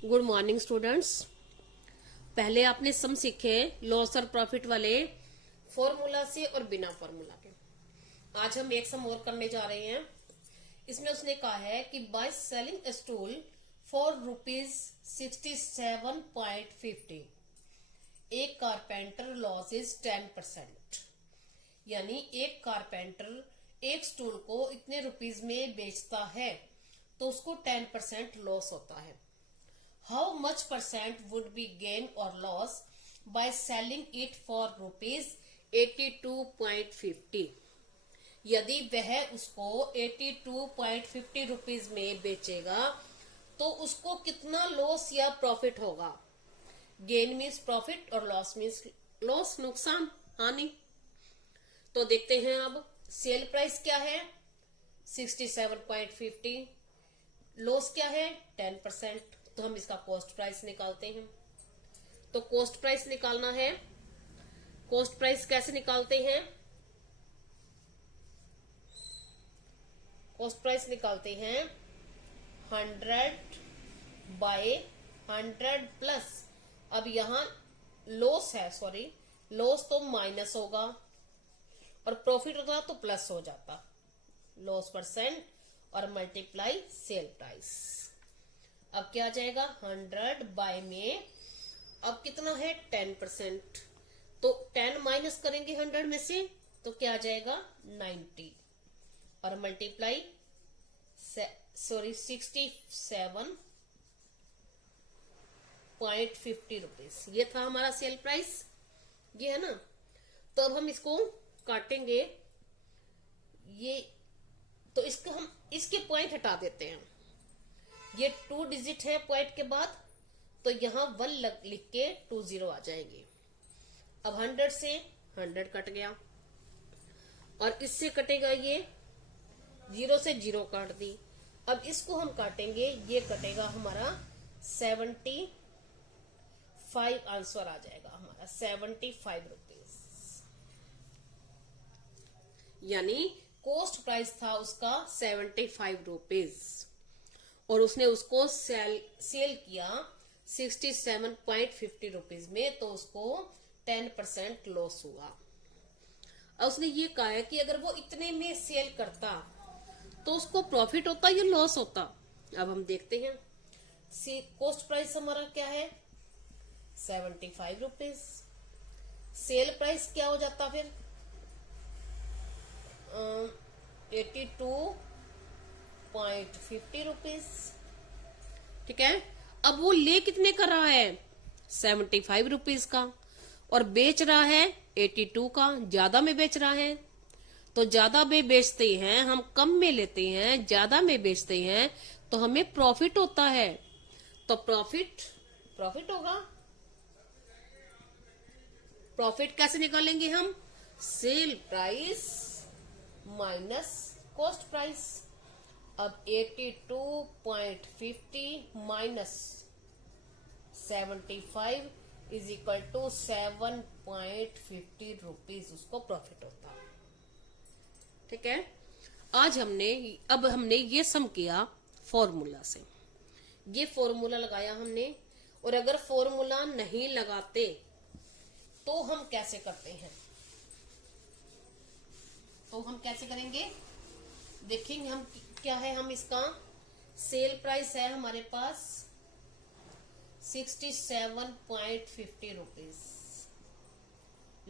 Good morning students. पहले आपने सम सीखे लॉस और प्रॉफिट वाले फॉर्मूला से और बिना फॉर्मूला के। आज हम एक सम और करने जा रहे हैं। इसमें उसने कहा है कि by selling A stool for ₹67.50 एक कारपेंटर लॉस इज 10%। यानी एक कारपेंटर एक स्टूल को इतने रुपीज में बेचता है तो उसको 10% लॉस होता है। How much percent would be gain or loss by selling it for ₹82.50? यदि वह उसको 82.50 रुपीज में बेचेगा तो उसको कितना लॉस या प्रॉफिट होगा। गेन मीन्स प्रॉफिट और लॉस मीन्स लॉस, नुकसान, हानि। तो देखते हैं अब सेल प्राइस क्या है 67.50, लॉस क्या है 10%। तो हम इसका कॉस्ट प्राइस निकालते हैं। तो कॉस्ट प्राइस निकालना है। कॉस्ट प्राइस कैसे निकालते हैं? कॉस्ट प्राइस निकालते हैं 100/100 प्लस, अब यहां लॉस है, सॉरी लॉस तो माइनस होगा और प्रॉफिट होता तो प्लस हो जाता, लॉस परसेंट और मल्टीप्लाई सेल प्राइस। अब क्या आ जाएगा 100 बाय में, अब कितना है 10%, तो 10 माइनस करेंगे 100 में से तो क्या आ जाएगा 90 और मल्टीप्लाई 67.50 रुपीज। ये था हमारा सेल प्राइस, ये है ना। तो अब हम इसको काटेंगे, ये तो इसको हम इसके पॉइंट हटा देते हैं। ये 2 डिजिट है पॉइंट के बाद, तो यहां 1 लिख के 20 आ जाएंगे। अब 100 से 100 कट गया और इससे कटेगा ये 0 से 0 काट दी। अब इसको हम काटेंगे, ये कटेगा हमारा 75, आंसर आ जाएगा हमारा 75 रुपीज। यानी कॉस्ट प्राइस था उसका 75 रुपीज और उसने उसको सेल किया 67.50 रुपीज में, तो उसको 10% लॉस हुआ। अब उसने ये कहा है कि अगर वो इतने में सेल करता तो उसको प्रॉफिट होता या लॉस होता। अब हम देखते हैं कॉस्ट प्राइस हमारा क्या है 75 रुपीज, सेल प्राइस क्या हो जाता फिर 82.50 रुपीज। ठीक है। अब वो ले कितने का रहा है 75 रुपीज का और बेच रहा है 82 का, ज्यादा में बेच रहा है। तो ज्यादा में बेचते हैं हम, कम में लेते हैं, ज्यादा में बेचते हैं तो हमें प्रॉफिट होता है। तो प्रॉफिट होगा। प्रॉफिट कैसे निकालेंगे हम? Sell price minus cost price. अब 82.50 minus 75 is equal to 7.50 rupees उसको प्रॉफिट होता है। ठीक है। अब हमने ये सम किया फॉर्मूला से, ये फॉर्मूला लगाया हमने। और अगर फॉर्मूला नहीं लगाते तो हम कैसे करते हैं? तो हम कैसे करेंगे देखेंगे हम क्या है। हम इसका सेल प्राइस है हमारे पास 67.50 रुपीज,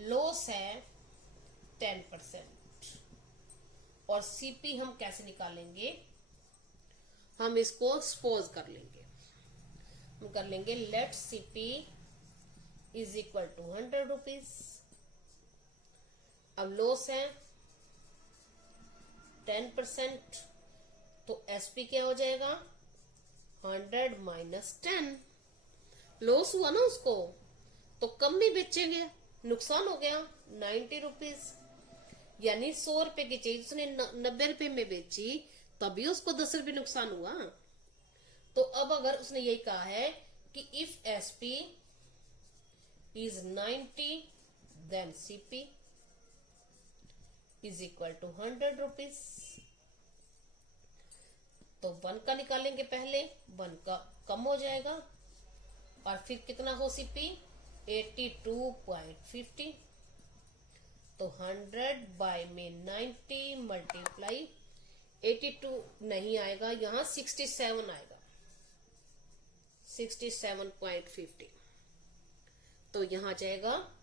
लॉस है 10% और सीपी हम कैसे निकालेंगे? हम इसको सपोज कर लेंगे, हम कर लेंगे let CP is equal to 100 rupees. अब लॉस है 10%, तो एसपी क्या हो जाएगा 100 माइनस 10। लॉस हुआ ना उसको, तो कम में बेचेंगे, नुकसान हो गया 90 रुपीज। यानी 100 रुपए की चीज उसने 90 रुपए में बेची, तभी उसको 10 रुपए नुकसान हुआ। तो अब अगर उसने यही कहा है कि if SP is 90 then CP is equal to 100 rupees. तो 1 का निकालेंगे पहले, 1 का कम हो जाएगा और फिर कितना हो सीपी 82.50, तो 100/90 मल्टीप्लाई 82 नहीं आएगा, यहां 67 आएगा, 67.50, तो यहां जाएगा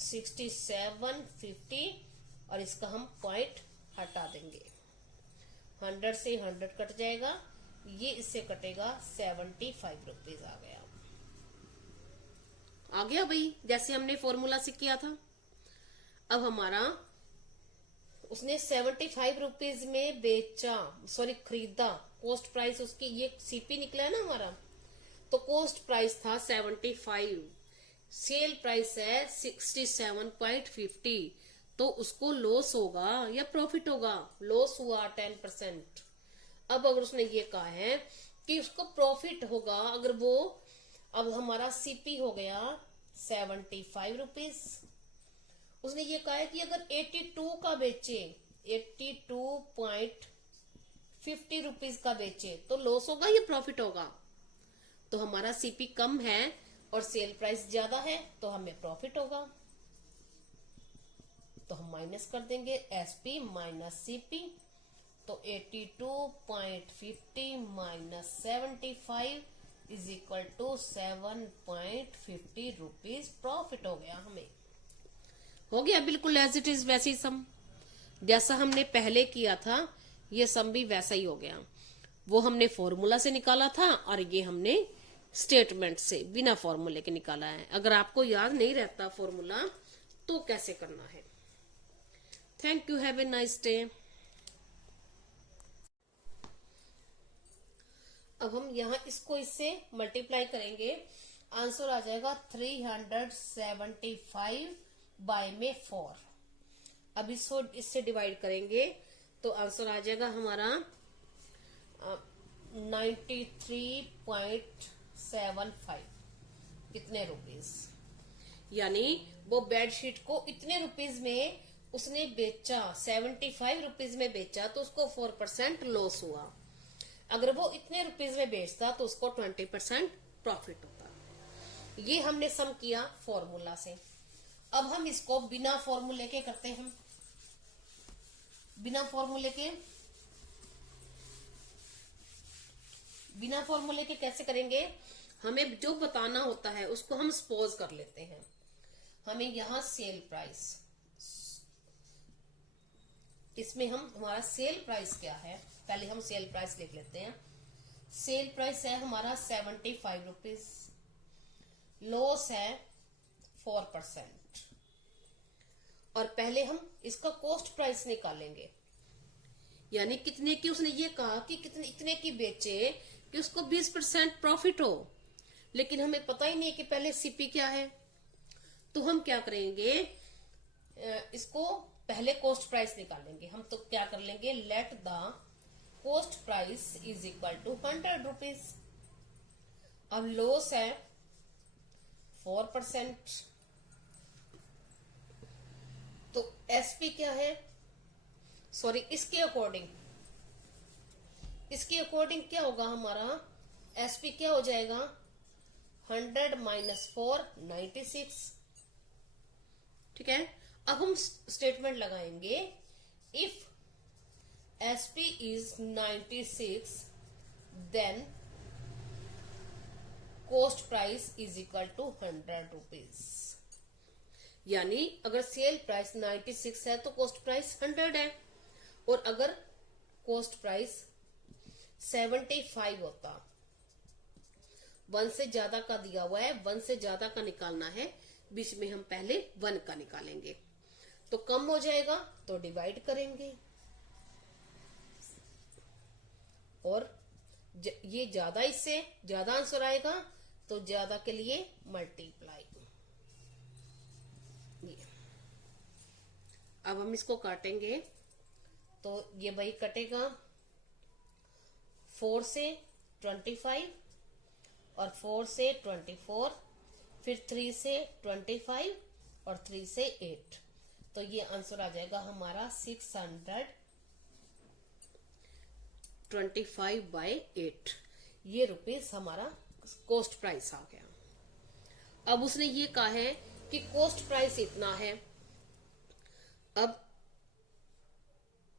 6750 और इसका हम पॉइंट हटा देंगे, 100 से 100 कट जाएगा, ये इससे कटेगा 75 रुपीज आ गया भाई, जैसे हमने फॉर्मूला से किया था। अब हमारा उसने 75 रुपीज में बेचा, सॉरी खरीदा, कॉस्ट प्राइस उसकी ये सीपी निकला है ना हमारा, तो कॉस्ट प्राइस था 75, सेल प्राइस है 67.50, तो उसको लॉस होगा या प्रॉफिट होगा, लॉस हुआ 10%। अब अगर उसने ये कहा है कि उसको प्रॉफिट होगा, अगर वो, अब हमारा सीपी हो गया 75 रुपीज, उसने ये कहा है कि अगर 82 का बेचे, 82.50 रुपीज का बेचे, तो लॉस होगा या प्रॉफिट होगा, तो हमारा सीपी कम है और सेल प्राइस ज्यादा है, तो हमें प्रॉफिट होगा, तो हम माइनस कर देंगे एसपी माइनस सीपी, तो 82.50 minus 75 is equal to 7.50 rupees profit हो गया हमें, हो गया बिल्कुल एज इट इज वैसे ही सम, जैसा हमने पहले किया था ये सम भी वैसा ही हो गया, वो हमने फॉर्मूला से निकाला था और ये हमने स्टेटमेंट से बिना फॉर्मूले के निकाला है। अगर आपको याद नहीं रहता फॉर्मूला तो कैसे करना है। Thank you, have a nice day. अब हम यहाँ इसको इससे मल्टीप्लाई करेंगे, आंसर आ जाएगा 375 बाय में 4। अब इसको इससे डिवाइड करेंगे तो आंसर आ जाएगा हमारा 93.75 कितने रुपीस, यानी वो बेडशीट को इतने रुपीस में उसने बेचा, 75 रुपीस में बेचा, तो उसको 4% लॉस हुआ। अगर वो इतने रुपीस में बेचता तो उसको 20% प्रॉफिट होता। ये हमने सम किया फॉर्मूला से। अब हम इसको बिना फॉर्मूले के करते हैं। बिना फॉर्मूले के कैसे करेंगे, हमें जो बताना होता है उसको हम सपोज कर लेते हैं। हमें यहां सेल प्राइस, इसमें हम हमारा सेल प्राइस क्या है, पहले हम सेल प्राइस लिख लेते हैं। सेल प्राइस है हमारा 75 रुपीज, लॉस है 4%, और पहले हम इसका कॉस्ट प्राइस निकालेंगे, यानी कितने की, उसने ये कहा कि कितने इतने की बेचे कि उसको 20% प्रॉफिट हो, लेकिन हमें पता ही नहीं कि पहले सीपी क्या है। तो हम क्या करेंगे, इसको पहले कॉस्ट प्राइस निकालेंगे। हम तो क्या कर लेंगे, let the cost price is equal to 100 rupees. अब लॉस है 4%, तो एसपी क्या है, सॉरी इसके अकॉर्डिंग क्या होगा हमारा, एसपी क्या हो जाएगा, 100 माइनस 4 96। ठीक है, अब हम स्टेटमेंट लगाएंगे, if SP is 96 then cost price is equal to 100 rupees. यानी अगर सेल प्राइस 96 है तो कॉस्ट प्राइस 100 है, और अगर कॉस्ट प्राइस 75 होता, 1 से ज्यादा का दिया हुआ है, 1 से ज्यादा का निकालना है, बीच में हम पहले 1 का निकालेंगे, तो कम हो जाएगा तो डिवाइड करेंगे, और ये ज्यादा, इससे ज्यादा आंसर आएगा तो ज्यादा के लिए मल्टीप्लाई। अब हम इसको काटेंगे तो ये भाई कटेगा 4 से 25 और 4 से 24, फिर 3 से 25 और 3 से 8, तो ये आंसर आ जाएगा हमारा 625/8। ये रुपीस हमारा कॉस्ट प्राइस आ गया। अब उसने ये कहा है कि कॉस्ट प्राइस इतना है। अब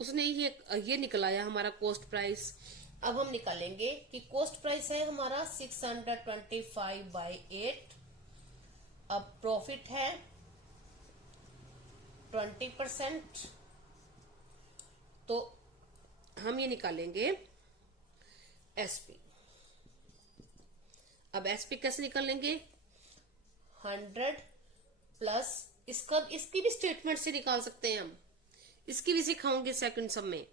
उसने ये निकलाया हमारा कॉस्ट प्राइस। अब हम निकालेंगे कि कॉस्ट प्राइस है हमारा 625/8। अब प्रॉफिट है 20%, तो हम ये निकालेंगे एसपी। अब एसपी कैसे निकालेंगे? 100 प्लस इसकी भी स्टेटमेंट से निकाल सकते हैं हम, इसकी भी सिखाऊंगे सेकंड सम में।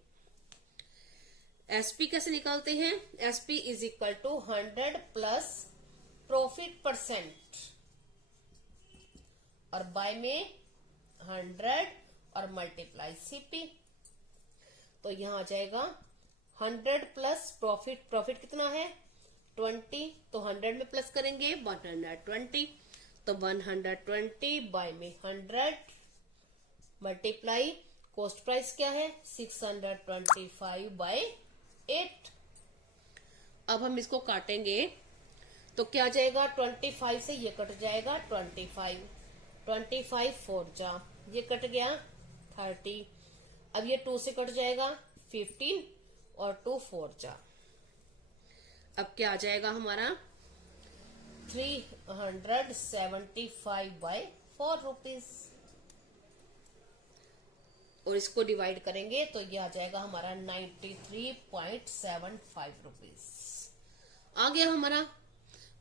एसपी कैसे निकालते हैं? SP is equal to 100 plus profit percent और बाय में 100 और मल्टीप्लाई सीपी। तो यहां आ जाएगा 100 प्लस प्रॉफिट कितना है 20, तो 100 में प्लस करेंगे 120, तो 120 बाय में 100 मल्टीप्लाई कॉस्ट प्राइस क्या है 625/8। अब हम इसको काटेंगे तो क्या आ जाएगा 25 से ये कट जाएगा 25 4 जा ये कट गया 30। अब ये 2 से कट जाएगा 15 और 2 4 जा। अब क्या आ जाएगा हमारा 375/4 रुपीज। और इसको डिवाइड करेंगे तो ये आ जाएगा हमारा 93.75 रुपीज। आ गया हमारा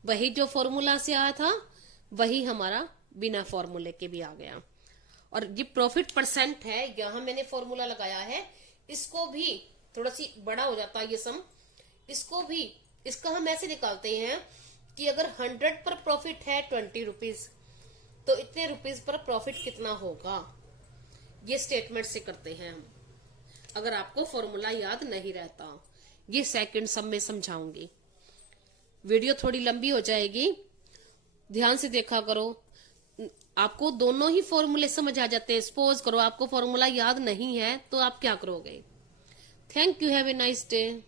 वही जो फॉर्मूला से आया था वही हमारा बिना फॉर्मूले के भी आ गया। और ये प्रॉफिट परसेंट है, यहां मैंने फॉर्मूला लगाया है, इसको भी थोड़ा सी बड़ा हो जाता है ये सम। इसका हम ऐसे निकालते हैं कि अगर 100 पर प्रॉफिट है 20 रुपीज तो इतने रुपीज पर प्रॉफिट कितना होगा, ये स्टेटमेंट से करते हैं हम। अगर आपको फॉर्मूला याद नहीं रहता, ये सेकंड सम में समझाऊंगी। वीडियो थोड़ी लंबी हो जाएगी, ध्यान से देखा करो। आपको दोनों ही फॉर्मूले समझ आ जाते हैं। सपोज करो आपको फॉर्मूला याद नहीं है तो आप क्या करोगे। Thank you, have a nice day.